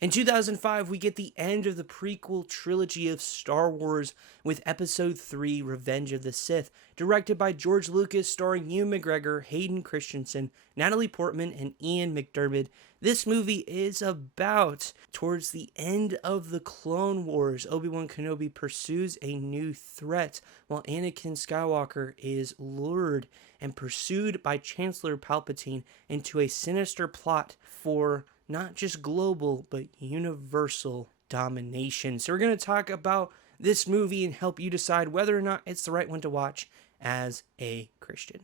In 2005, we get the end of the prequel trilogy of Star Wars with Episode 3, Revenge of the Sith, directed by George Lucas, starring Ewan McGregor, Hayden Christensen, Natalie Portman, and Ian McDiarmid. This movie is about, towards the end of the Clone Wars, Obi-Wan Kenobi pursues a new threat, while Anakin Skywalker is lured and pursued by Chancellor Palpatine into a sinister plot for not just global, but universal domination. So we're going to talk about this movie and help you decide whether or not it's the right one to watch as a Christian.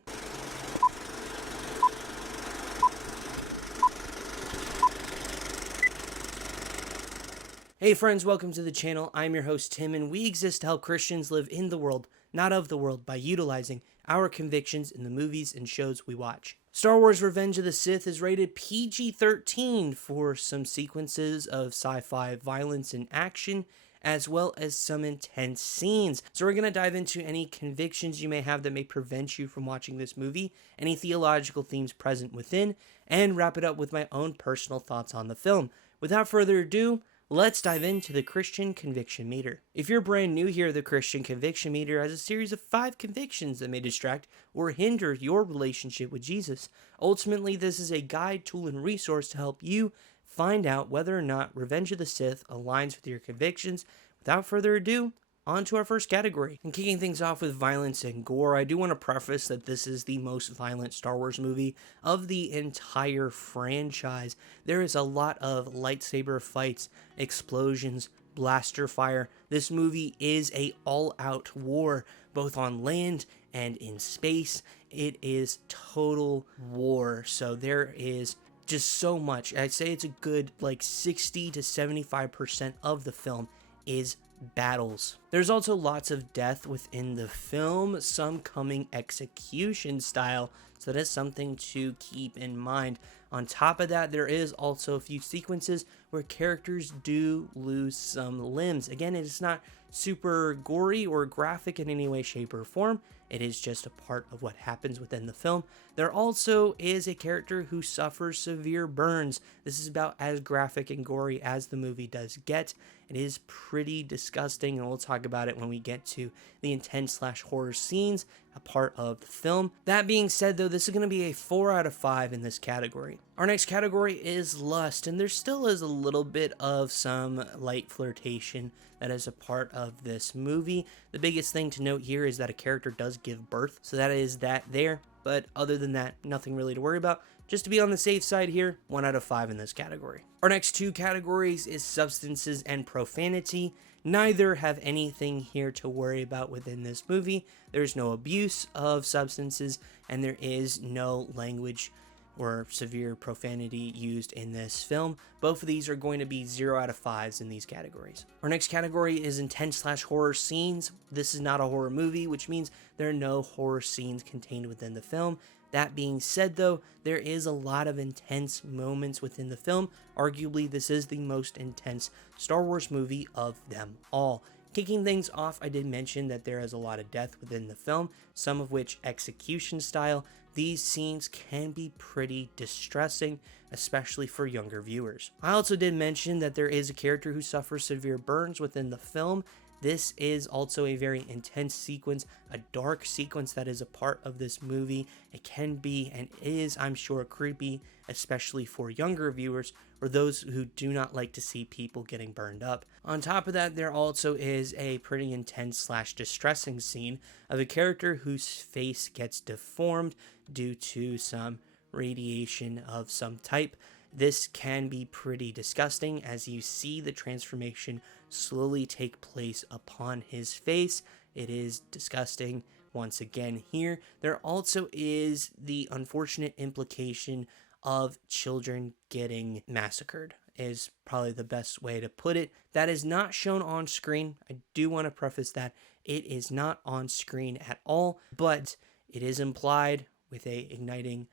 Hey friends, welcome to the channel. I'm your host Tim, and we exist to help Christians live in the world, not of the world, by utilizing our convictions in the movies and shows we watch. Star Wars Revenge of the Sith is rated PG-13 for some sequences of sci-fi violence and action, as well as some intense scenes. So we're going to dive into any convictions you may have that may prevent you from watching this movie, any theological themes present within, and wrap it up with my own personal thoughts on the film. Without further ado, let's dive into the Christian Conviction Meter. If you're brand new here, the Christian Conviction Meter has a series of 5 convictions that may distract or hinder your relationship with Jesus. Ultimately, this is a guide, tool, and resource to help you find out whether or not Revenge of the Sith aligns with your convictions. Without further ado, on to our first category. And kicking things off with violence and gore, I do want to preface that this is the most violent Star Wars movie of the entire franchise. There is a lot of lightsaber fights, explosions, blaster fire. This movie is a all-out war, both on land and in space. It is total war, so there is just so much. I'd say it's a good 60 to 75% of the film is battles. There's also lots of death within the film, some coming execution style, so that is something to keep in mind. On top of that, there is also a few sequences where characters do lose some limbs. Again, it is not super gory or graphic in any way, shape, or form. It is just a part of what happens within the film. There also is a character who suffers severe burns. This is about as graphic and gory as the movie does get. It is pretty disgusting, and we'll talk about it when we get to the intense/horror scenes, a part of the film. That being said, though, this is going to be a 4 out of 5 in this category. Our next category is lust, and there still is a little bit of some light flirtation that is a part of this movie. The biggest thing to note here is that a character does give birth, so that is that there. But other than that, nothing really to worry about. Just to be on the safe side here, 1 out of 5 in this category. Our next 2 categories is substances and profanity. Neither have anything here to worry about within this movie. There's no abuse of substances, and there is no language or severe profanity used in this film. Both of these are going to be 0 out of 5s in these categories. Our next category is intense/horror scenes. This is not a horror movie, which means there are no horror scenes contained within the film. That being said, though, there is a lot of intense moments within the film. Arguably, this is the most intense Star Wars movie of them all. Kicking things off, I did mention that there is a lot of death within the film, some of which execution style. These scenes can be pretty distressing, especially for younger viewers. I also did mention that there is a character who suffers severe burns within the film. This is also a very intense sequence, a dark sequence that is a part of this movie. It can be and is, I'm sure, creepy, especially for younger viewers or those who do not like to see people getting burned up. On top of that, there also is a pretty intense/distressing scene of a character whose face gets deformed due to some radiation of some type. This can be pretty disgusting as you see the transformation slowly take place upon his face. It is disgusting once again here. There also is the unfortunate implication of children getting massacred, is probably the best way to put it. That is not shown on screen. I do want to preface that it is not on screen at all, but it is implied with a igniting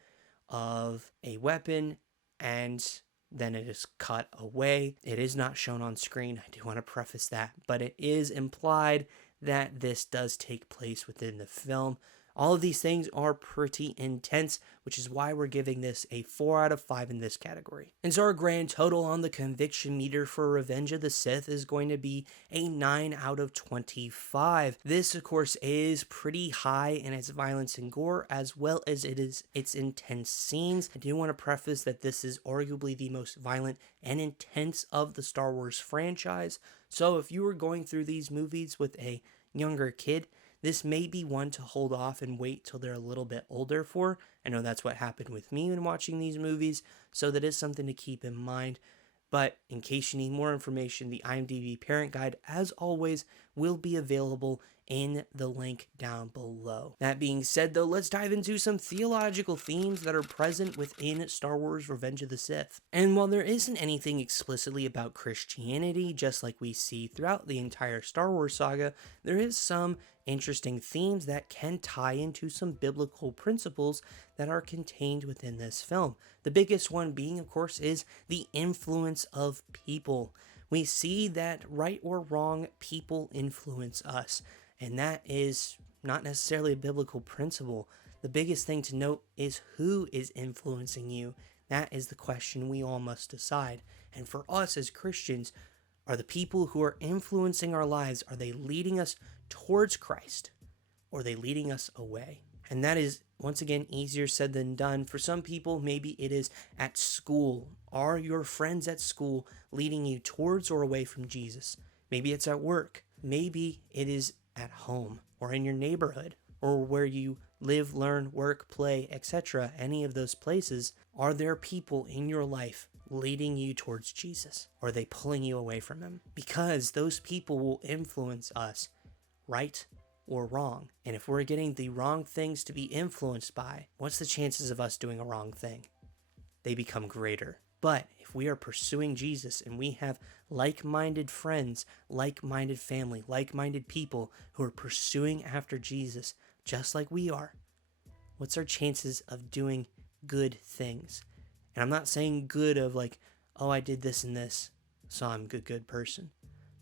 of a weapon, and then it is cut away. It is not shown on screen. I do want to preface that, but it is implied that this does take place within the film. All of these things are pretty intense, which is why we're giving this a 4 out of 5 in this category. And so our grand total on the conviction meter for Revenge of the Sith is going to be a 9 out of 25. This, of course, is pretty high in its violence and gore, as well as its intense scenes. I do want to preface that this is arguably the most violent and intense of the Star Wars franchise. So if you were going through these movies with a younger kid, this may be one to hold off and wait till they're a little bit older for. I know that's what happened with me when watching these movies, so that is something to keep in mind. But in case you need more information, the IMDb parent guide, as always, will be available in the link down below. That being said, though, let's dive into some theological themes that are present within Star Wars Revenge of the Sith. And while there isn't anything explicitly about Christianity, just like we see throughout the entire Star Wars saga, there is some interesting themes that can tie into some biblical principles that are contained within this film. The biggest one being, of course, is the influence of people. We see that right or wrong, people influence us, and that is not necessarily a biblical principle. The biggest thing to note is who is influencing you. That is the question we all must decide. And for us as Christians, are the people who are influencing our lives, are they leading us towards Christ, or are they leading us away? And that is, once again, easier said than done. For some people, maybe it is at school. Are your friends at school leading you towards or away from Jesus? Maybe it's at work. Maybe it is at home or in your neighborhood or where you live, learn, work, play, etc. Any of those places. Are there people in your life leading you towards Jesus? Or are they pulling you away from him? Because those people will influence us, right or wrong. And if we're getting the wrong things to be influenced by, what's the chances of us doing a wrong thing? They become greater. But if we are pursuing Jesus and we have like-minded friends, like-minded family, like-minded people who are pursuing after Jesus just like we are, what's our chances of doing good things? And I'm not saying good of like, oh, I did this and this, so I'm a good person.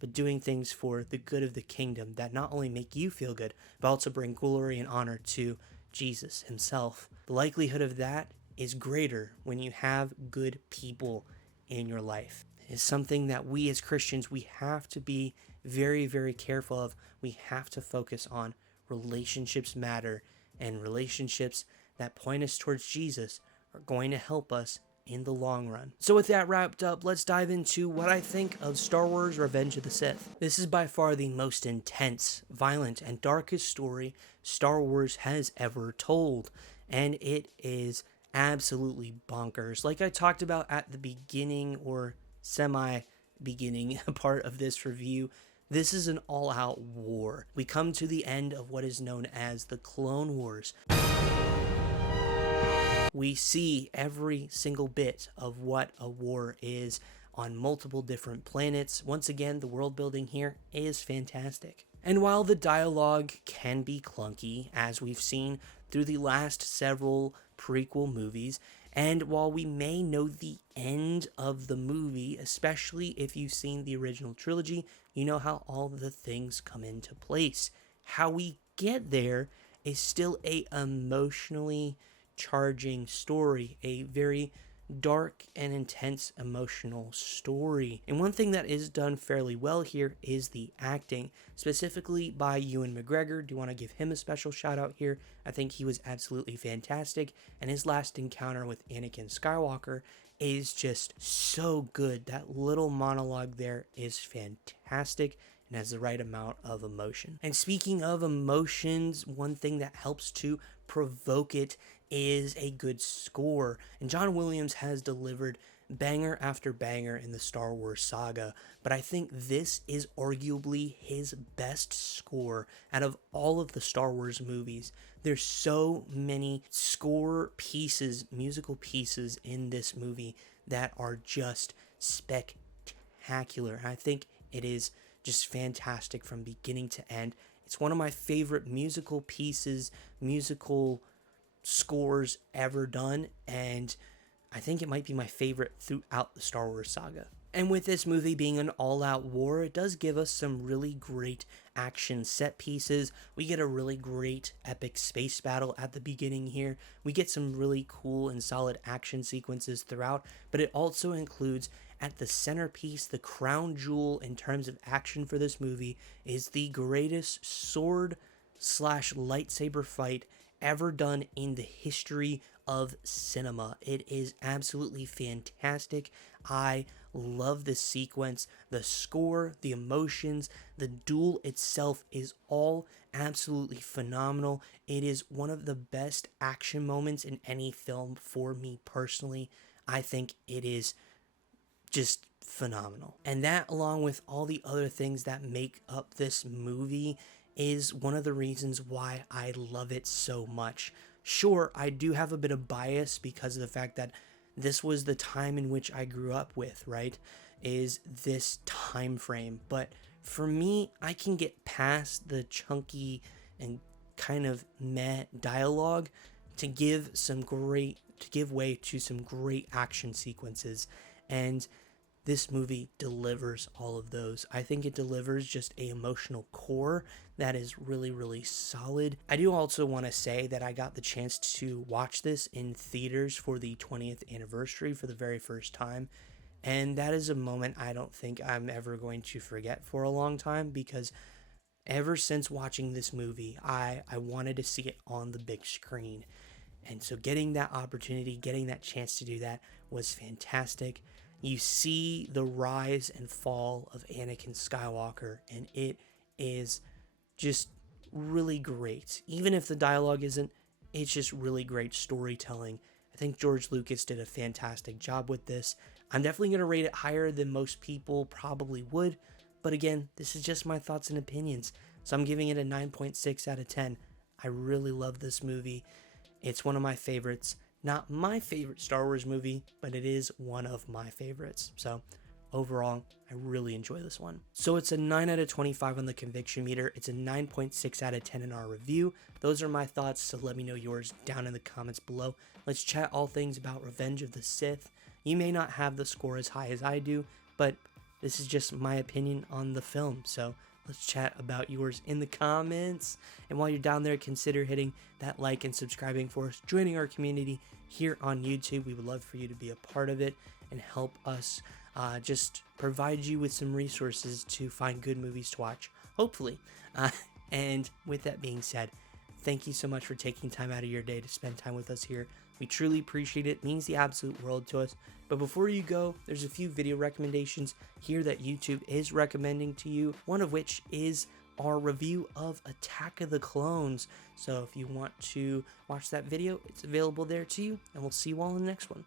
But doing things for the good of the kingdom that not only make you feel good, but also bring glory and honor to Jesus himself. The likelihood of that is greater when you have good people in your life. It is something that we as Christians, we have to be very, very careful of. We have to focus on. Relationships matter, and relationships that point us towards Jesus are going to help us in the long run. So with that wrapped up, let's dive into what I think of Star Wars Revenge of the Sith. This is by far the most intense, violent, and darkest story Star Wars has ever told, and it is absolutely bonkers. Like I talked about at the beginning or semi-beginning part of this review, this is an all-out war. We come to the end of what is known as the Clone Wars. We see every single bit of what a war is on multiple different planets. Once again, the world building here is fantastic. And while the dialogue can be clunky, as we've seen through the last several prequel movies, and while we may know the end of the movie, especially if you've seen the original trilogy, you know how all the things come into place. How we get there is still a emotionally charging story, a very dark and intense emotional story. And one thing that is done fairly well here is the acting, specifically by Ewan McGregor. Do want to give him a special shout out here. I think he was absolutely fantastic, and his last encounter with Anakin Skywalker is just so good. That little monologue there is fantastic and has the right amount of emotion. And speaking of emotions, one thing that helps to provoke it is a good score. And John Williams has delivered banger after banger in the Star Wars saga, but I think this is arguably his best score out of all of the Star Wars movies. There's so many score pieces, musical pieces in this movie that are just spectacular. And I think it is just fantastic from beginning to end. It's one of my favorite musical pieces, musical scores ever done, and I think it might be my favorite throughout the Star Wars saga. And with this movie being an all-out war, it does give us some really great action set pieces. We get a really great epic space battle at the beginning here. We get some really cool and solid action sequences throughout, but it also includes at the centerpiece, the crown jewel in terms of action for this movie is the greatest sword slash lightsaber fight ever done in the history of cinema. It is absolutely fantastic. I love this sequence. The score, the emotions, the duel itself is all absolutely phenomenal. It is one of the best action moments in any film for me personally. I think it is just phenomenal. And that, along with all the other things that make up this movie, is one of the reasons why I love it so much. Sure, I do have a bit of bias because of the fact that this was the time in which I grew up with, right? Is this time frame. But for me, I can get past the chunky and kind of meh dialogue to give way to some great action sequences. And this movie delivers all of those. I think it delivers just a emotional core that is really, really solid. I do also want to say that I got the chance to watch this in theaters for the 20th anniversary for the very first time. And that is a moment I don't think I'm ever going to forget for a long time, because ever since watching this movie, I wanted to see it on the big screen. And so getting that opportunity, getting that chance to do that was fantastic. You see the rise and fall of Anakin Skywalker, and it is just really great. Even if the dialogue isn't, it's just really great storytelling. I think George Lucas did a fantastic job with this. I'm definitely going to rate it higher than most people probably would, but again, this is just my thoughts and opinions. So I'm giving it a 9.6 out of 10. I really love this movie. It's one of my favorites. Not my favorite Star Wars movie, but it is one of my favorites. So overall, I really enjoy this one. So it's a 9 out of 25 on the conviction meter. It's a 9.6 out of 10 in our review. Those are my thoughts, so let me know yours down in the comments below. Let's chat all things about Revenge of the Sith. You may not have the score as high as I do, but this is just my opinion on the film. So let's chat about yours in the comments. And while you're down there, consider hitting that like and subscribing for us, joining our community here on YouTube. We would love for you to be a part of it and help us just provide you with some resources to find good movies to watch, hopefully. And with that being said, thank you so much for taking time out of your day to spend time with us here. We truly appreciate it. It means the absolute world to us. But before you go, there's a few video recommendations here that YouTube is recommending to you, one of which is our review of Attack of the Clones. So if you want to watch that video, it's available there to you, and we'll see you all in the next one.